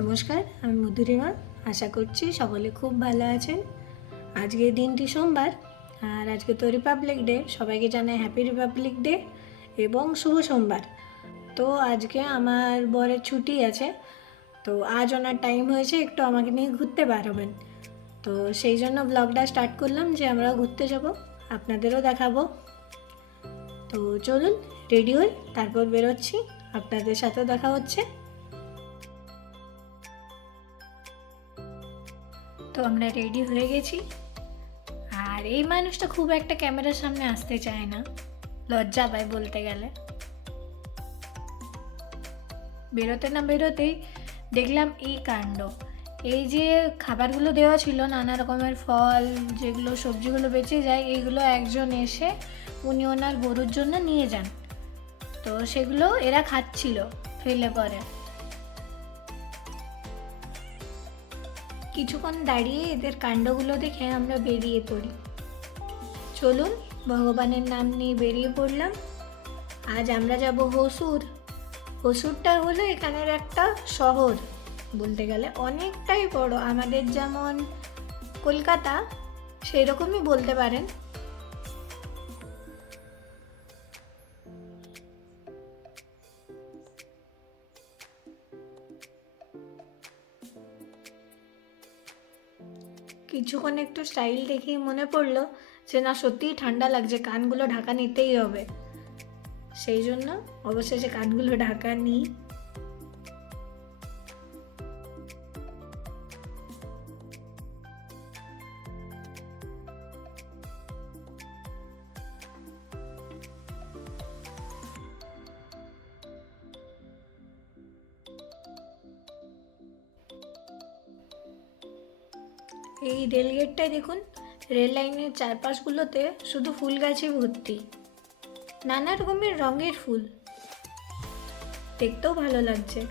নমস্কার, আমি মধুরিমা। আশা করছি সকলে খুব ভালো আছেন। আজকের দিনটি সোমবার, আর আজকে তো রিপাবলিক ডে। সবাইকে জানাই হ্যাপি রিপাবলিক ডে এবং শুভ সোমবার। তো আজকে আমার বরের ছুটি আছে, তো আজ ওনার টাইম হয়েছে একটু আমাকে নিয়ে ঘুরতে বার হবেন। তো সেই জন্য ব্লগটা স্টার্ট করলাম যে আমরা ঘুরতে যাব, আপনাদেরও দেখাবো। তো চলুন রেডি হই, তারপর বেরোচ্ছি, আপনাদের সাথে দেখা হচ্ছে। তো আমরা রেডি হয়ে গেছি। আর এই মানুষটা খুব একটা ক্যামেরার সামনে আসতে চায় না, লজ্জা পায় বলতে গেলে। বেরোতে না বেরোতেই দেখলাম এই কাণ্ড। এই যে খাবারগুলো দেওয়া ছিল, নানা রকমের ফল, যেগুলো সবজিগুলো বেঁচে যায়, এইগুলো একজন এসে উনি ওনার গরুর জন্য নিয়ে যান। তো সেগুলো এরা খাচ্ছিল ফেলে পরে। কিছুক্ষণ দাঁড়িয়ে এদের কাণ্ডগুলো দেখে আমরা বেরিয়ে পড়ি। চলুন, ভগবানের নাম নিয়ে বেরিয়ে পড়লাম। আজ আমরা যাব হসুর। হসুরটা হলো এখানের একটা শহর, বলতে গেলে অনেকটাই বড়। আমাদের যেমন কলকাতা সেই রকমই বলতে পারেন। কিছুক্ষণ একটু স্টাইল দেখেই মনে পড়লো যে না, সত্যিই ঠান্ডা লাগছে, কানগুলো ঢাকা নিতেই হবে। সেই জন্য অবশেষে কানগুলো ঢাকা নিই। এই রেলগেটটাই দেখুন, রেল লাইনের চারপাশগুলোতে শুধু ফুল গাছে ভর্তি, নানা রকমের রঙের ফুল, দেখতেও ভালো লাগছে।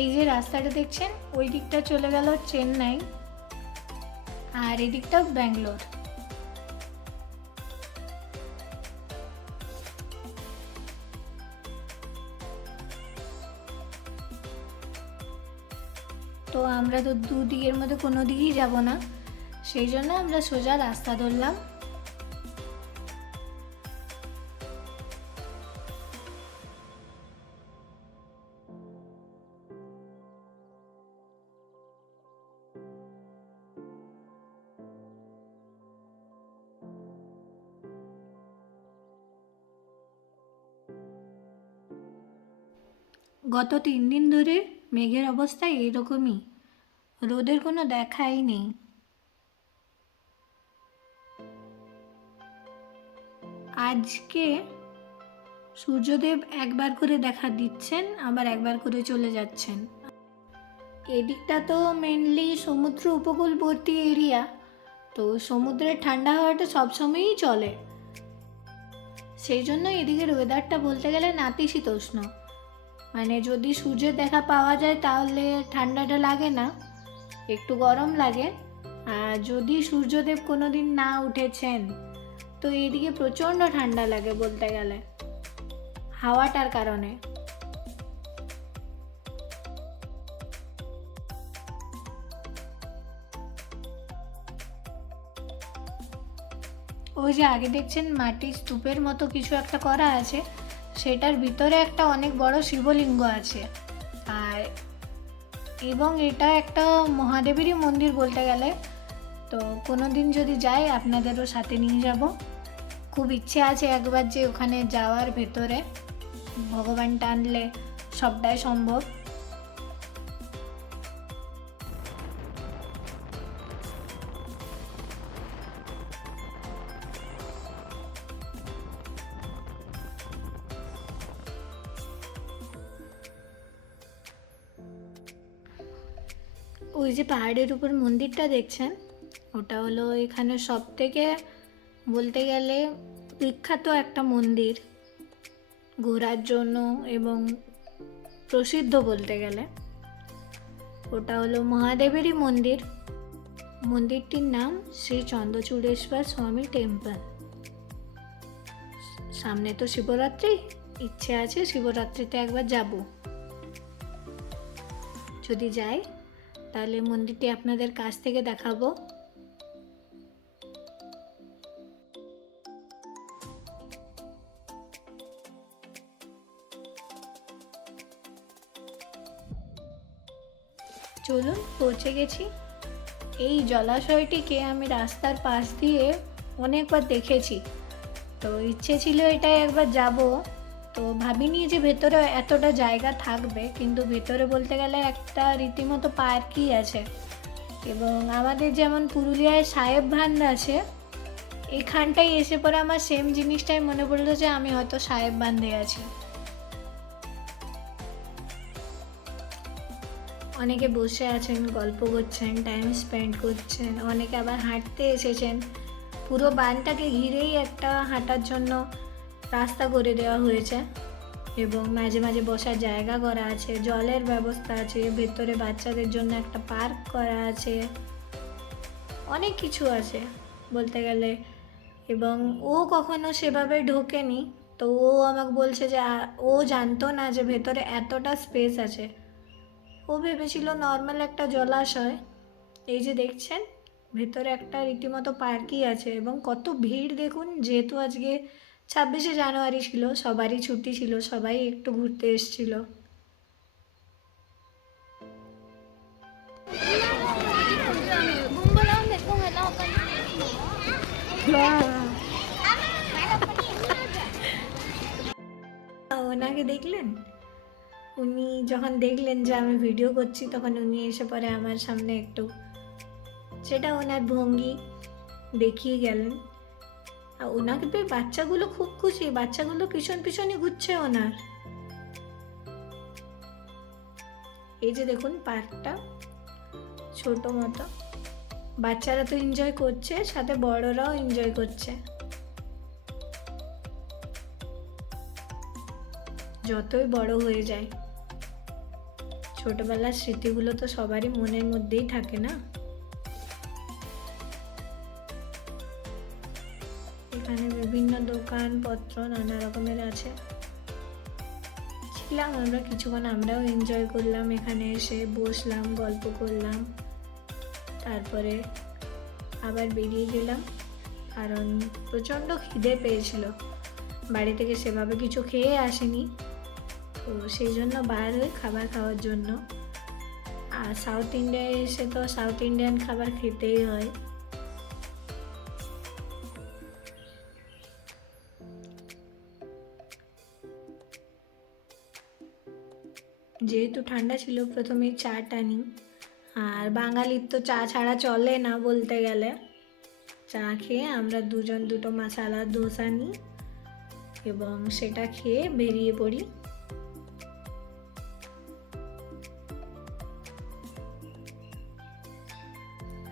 এই যে রাস্তাটা দেখছেন, ওই দিকটা চলে গেল চেন্নাই, আর এদিকটা ব্যাঙ্গালোর। তো আমরা তো দুদিকের মধ্যে কোনো দিকেই যাব না, সেই জন্য আমরা সোজা রাস্তা ধরলাম। গত 3 দিন ধরে মেঘের অবস্থা এইরকমই, রোদের কোনো দেখাই নেই। আজকে সূর্যদেব একবার করে দেখা দিচ্ছেন, আবার একবার করে চলে যাচ্ছেন। এদিকটা তো মেনলি সমুদ্র উপকূলবর্তী এরিয়া, তো সমুদ্রের ঠান্ডা হাওয়াটা সবসময়ই চলে। সেই জন্য এদিকের ওয়েদারটা বলতে গেলে নাতিশীতোষ্ণ। মানে যদি সূর্যের দেখা পাওয়া যায় তাহলে ঠান্ডাটা লাগে না, একটু গরম লাগে। আর যদি সূর্যদেব কোনো দিন না উঠেছেন তো এদিকে প্রচণ্ড ঠান্ডা লাগে বলতে গেলে, হাওয়াটার কারণে। ওই যে আগে দেখছেন মাটির স্তূপের মতো কিছু একটা করা আছে, সেটার ভিতরে একটা অনেক বড় শিবলিঙ্গ আছে। আর এবং এটা একটা মহাদেবেরই মন্দির বলতে গেলে। তো কোনো দিন যদি যাই আপনাদেরও সাথে নিয়ে যাব। খুব ইচ্ছে আছে একবার যে ওখানে যাওয়ার, ভেতরে ভগবান টানলে সবটাই সম্ভব। ওই যে পাহাড়ের উপর মন্দিরটা দেখছেন, ওটা হলো এখানে সবথেকে বলতে গেলে বিখ্যাত একটা মন্দির। ঘোরার জন্য এবং প্রসিদ্ধ বলতে গেলে। ওটা হলো মহাদেবেরই মন্দির। মন্দিরটির নাম শ্রী চন্দ্রচূড়েশ্বর স্বামী টেম্পল। সামনে তো শিবরাত্রি, ইচ্ছে আছে শিবরাত্রিতে একবার যাব। যদি যাই তাহলে মন্দিরটি আপনাদের কাছ থেকে দেখাবো। চলুন, পৌঁছে গেছি। এই জলাশয়টিকে আমি রাস্তার পাশ দিয়ে অনেকবার দেখেছি, তো ইচ্ছে ছিল এটাই একবার যাব। তো ভাবিনি যে ভেতরে এতটা জায়গা থাকবে, কিন্তু ভেতরে বলতে গেলে একটা রীতিমতো পার্কই আছে। এবং আমাদের যেমন পুরুলিয়ায় সাহেব বাঁধ আছে, এখানটাই এসে পরে আমার সেম জিনিসটাই মনে পড়লো যে আমি হয়তো সাহেব বাঁধে আছি। অনেকে বসে আছেন, গল্প করছেন, টাইম স্পেন্ড করছেন, অনেকে আবার হাঁটতে এসেছেন। পুরো বাঁধটাকে ঘিরেই একটা হাঁটার জন্য রাস্তা করে দেওয়া হয়েছে এবং মাঝে মাঝে বসার জায়গা করা আছে, জলের ব্যবস্থা আছে, ভেতরে বাচ্চাদের জন্য একটা পার্ক করা আছে, অনেক কিছু আছে বলতে গেলে। এবং ও কখনো সেভাবে ঢোকেনি, তো ও আমাকে বলছে যে ও জানতো না যে ভেতরে এতটা স্পেস আছে। ও ভেবেছিল নর্মাল একটা জলাশয়। এই যে দেখছেন ভেতরে একটা রীতিমতো পার্কই আছে। এবং কত ভিড় দেখুন, যেহেতু আজকে 26শে জানুয়ারি ছিল, সবারই ছুটি ছিল, সবাই একটু ঘুরতে এসেছিল। ওনাকে দেখলেন? উনি যখন দেখলেন যে আমি ভিডিও করছি, তখন উনি এসে পরে আমার সামনে একটু, সেটা ওনার ভঙ্গি দেখিয়ে গেলেন। আর ওনাকে পেয়ে বাচ্চাগুলো খুব খুশি, বাচ্চাগুলো পিছন পিছনই ঘুরছে ওনার। এই যে দেখুন পার্কটা ছোট মতো, বাচ্চারা তো এনজয় করছে, সাথে বড়রাও এনজয় করছে। যতই বড় হয়ে যায়, ছোটবেলার স্মৃতিগুলো তো সবারই মনের মধ্যেই থাকে না। এখানে বিভিন্ন দোকানপত্র নানা রকমের আছে। ছিলাম আমরা কিছুক্ষণ, আমরাও এনজয় করলাম, এখানে এসে বসলাম, গল্প করলাম, তারপরে আবার বেরিয়ে গেলাম, কারণ প্রচণ্ড খিদে পেয়েছিল। বাড়ি থেকে সেভাবে কিছু খেয়ে আসেনি, তো সেই জন্য বার হয়ে খাবার খাওয়ার জন্য। আর সাউথ ইন্ডিয়ায় এসে তো সাউথ ইন্ডিয়ান খাবার খেতেই হয়। যেহেতু ঠান্ডা ছিল, প্রথমে চাটা নিই। আর বাঙালির তো চা ছাড়া চলে না বলতে গেলে। চা খেয়ে আমরা দুজন দুটো মশালা দোসা নিই এবং সেটা খেয়ে বেরিয়ে পড়ি।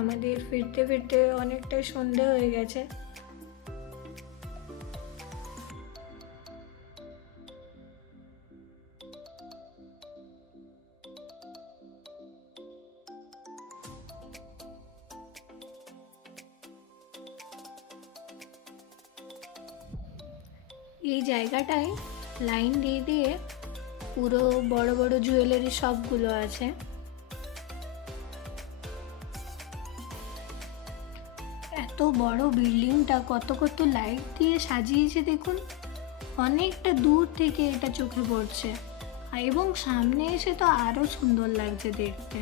আমাদের ফিরতে ফিরতে অনেকটাই সন্ধে হয়ে গেছে। এই জায়গাটায় লাইন দিয়ে দিয়ে পুরো বড় বড় জুয়েলারি শপগুলো আছে। এত বড় বিল্ডিংটা কত কত লাইট দিয়ে সাজিয়েছে দেখুন, অনেকটা দূর থেকে এটা চোখে পড়ছে। এবং সামনে এসে তো আরো সুন্দর লাগছে দেখতে।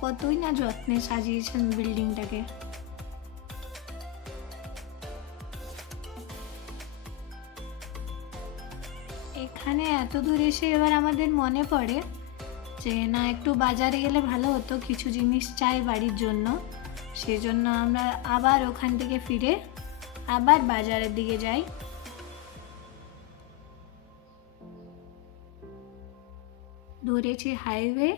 কতই না যত্নে সাজিয়েছেন বিল্ডিংটাকে। এখানে এত দূর এসে এবার আমাদের মনে পড়ে যে না, একটু বাজারে গেলে ভালো হতো, কিছু জিনিস চাই বাড়ির জন্য। সেজন্য আমরা আবার ওখান থেকে ফিরে আবার বাজারের দিকে যাই। ধরেছি হাইওয়ে।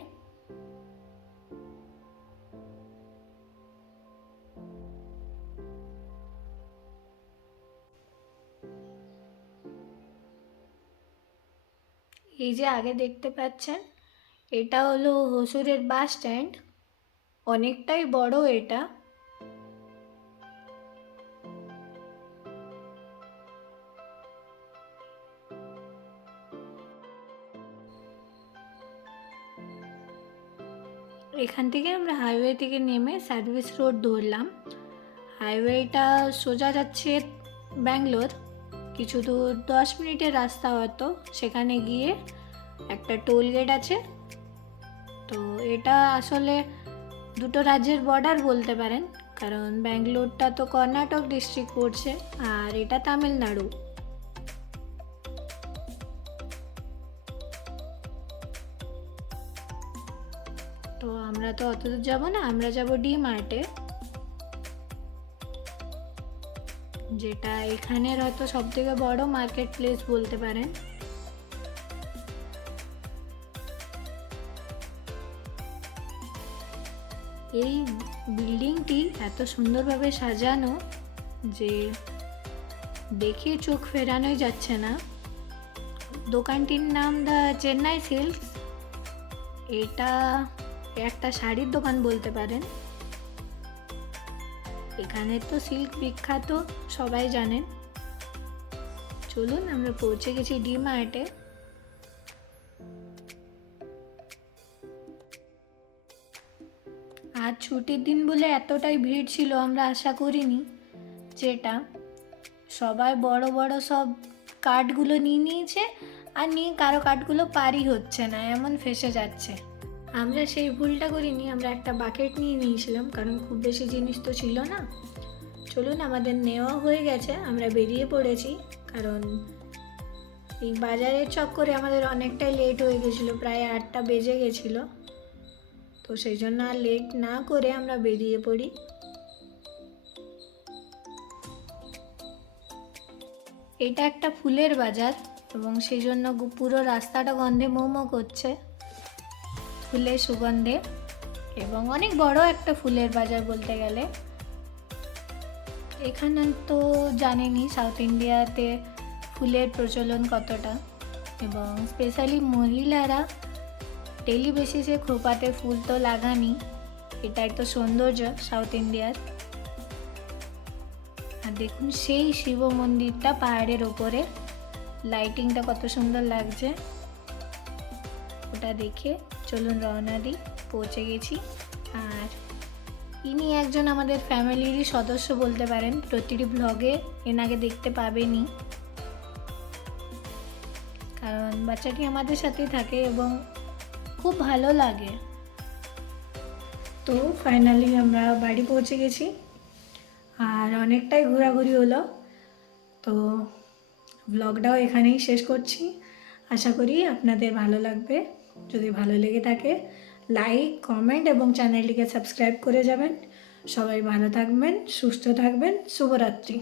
এই যে আগে দেখতে পাচ্ছেন, এটা হলো হসুরের বাস স্ট্যান্ড। অনেকটাই বড় এটা। এখান থেকে আমরা হাইওয়ে থেকে নেমে সার্ভিস রোড ধরলাম। হাইওয়েটা সোজা যাচ্ছে ব্যাঙ্গালোর। কিছু দূর 10 মিনিটের রাস্তা হয়তো। সেখানে গিয়ে একটা টোল গেট আছে। তো এটা আসলে দুটো রাজ্যের বর্ডার বলতে পারেন, কারণ ব্যাঙ্গালোরটা তো কর্ণাটক ডিস্ট্রিক্ট পড়ছে আর এটা তামিলনাড়ু। তো আমরা তো অত দূর যাবো না, আমরা যাব ডি-মার্টে, যেটা এখানের হয়তো সব থেকে বড় মার্কেট প্লেস বলতে পারেন। এই বিল্ডিংটি এত সুন্দরভাবে সাজানো যে দেখে চোখ ফেরানোই যাচ্ছে না। দোকানটির নাম দ্য চেন্নাই সিল্কস। এটা একটা শাড়ির দোকান বলতে পারেন। এখানে তো সিল্ক বিখ্যাত, সবাই জানেন। চলুন, আমরা পৌঁছে গেছি ডি-মার্টে। আজ ছুটির দিন বলে এতটাই ভিড় ছিল আমরা আশা করিনি। যেটা সবাই বড় বড় সব কার্ডগুলো নিয়ে নিয়েছে, আর নিয়ে কারো কার্ডগুলো পারই হচ্ছে না, এমন ফেসে যাচ্ছে। আমরা সেই ভুলটা করিনি, আমরা একটা বাকেট নিয়ে নিয়েছিলাম, কারণ খুব বেশি জিনিস তো ছিল না। চলুন, আমাদের নেওয়া হয়ে গেছে, আমরা বেরিয়ে পড়েছি। কারণ এই বাজারের চক্করে আমাদের অনেকটাই লেট হয়ে গেছিলো, প্রায় 8টা বেজে গেছিলো। তো সেই জন্য আর লেট না করে আমরা বেরিয়ে পড়ি। এটা একটা ফুলের বাজার এবং সেই জন্য পুরো রাস্তাটা গন্ধে মোমো করছে, ফুলের সুগন্ধে। এবং অনেক বড় একটা ফুলের বাজার বলতে গেলে। এখানে তো জানেনই সাউথ ইন্ডিয়াতে ফুলের প্রচলন কতটা, এবং স্পেশালি মহিলারা ডেলি বেসিসে খোপাতে ফুল তো লাগানি, এটাই তো সৌন্দর্য সাউথ ইন্ডিয়ার। আর দেখুন সেই শিব মন্দিরটা পাহাড়ের ওপরে, লাইটিংটা কত সুন্দর লাগছে ওটা দেখে। চলুন রওনা দিই, পৌঁছে গেছি। আর ইনি একজন আমাদের ফ্যামিলিরই সদস্য বলতে পারেন, প্রতিটি ব্লগে এনাকে দেখতে পাবেনই, কারণ বাচ্চাটি আমাদের সাথেই থাকে এবং খুব ভালো লাগে। তো ফাইনালি আমরা বাড়ি পৌঁছে গেছি আর অনেকটাই ঘোরাঘুরি হলো। তো ব্লগটাও এখানেই শেষ করছি। আশা করি আপনাদের ভালো লাগবে। যদি ভালো লেগে থাকে লাইক, কমেন্ট এবং চ্যানেলটিকে সাবস্ক্রাইব করে যাবেন। সবাই ভালো থাকবেন, সুস্থ থাকবেন। শুভরাত্রি।